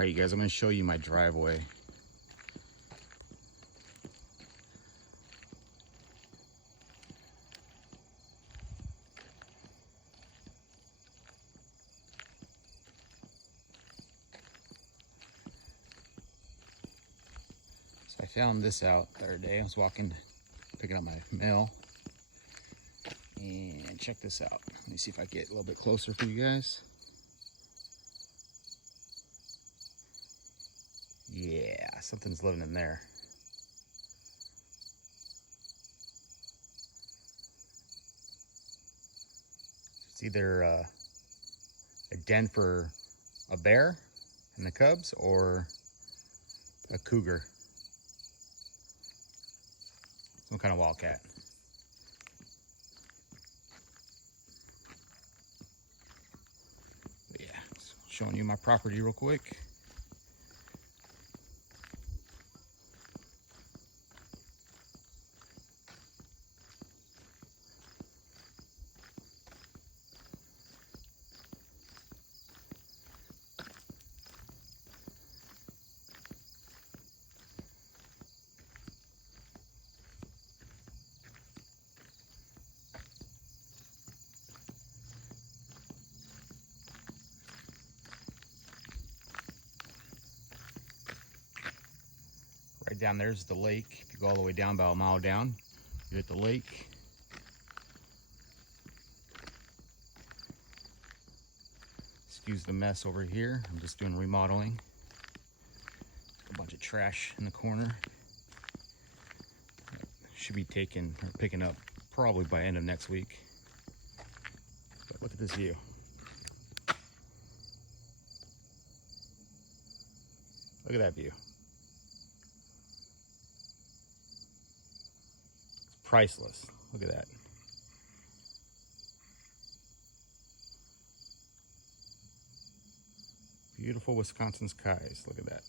All right, you guys, I'm going to show you my driveway. So I found this out the other day. I was walking, picking up my mail. And check this out. Let me see if I can get a little bit closer for you guys. Yeah, something's living in there. It's either a den for a bear and the cubs or a cougar. Some kind of wildcat. But yeah, showing you my property real quick. Right down there's the lake. If you go all the way down about a mile down, you're at the lake. Excuse the mess over here. I'm just doing remodeling. A bunch of trash in the corner. Should be taken or picking up probably by end of next week. But look at this view. Look at that view. It's priceless. Look at that. Beautiful Wisconsin skies. Look at that.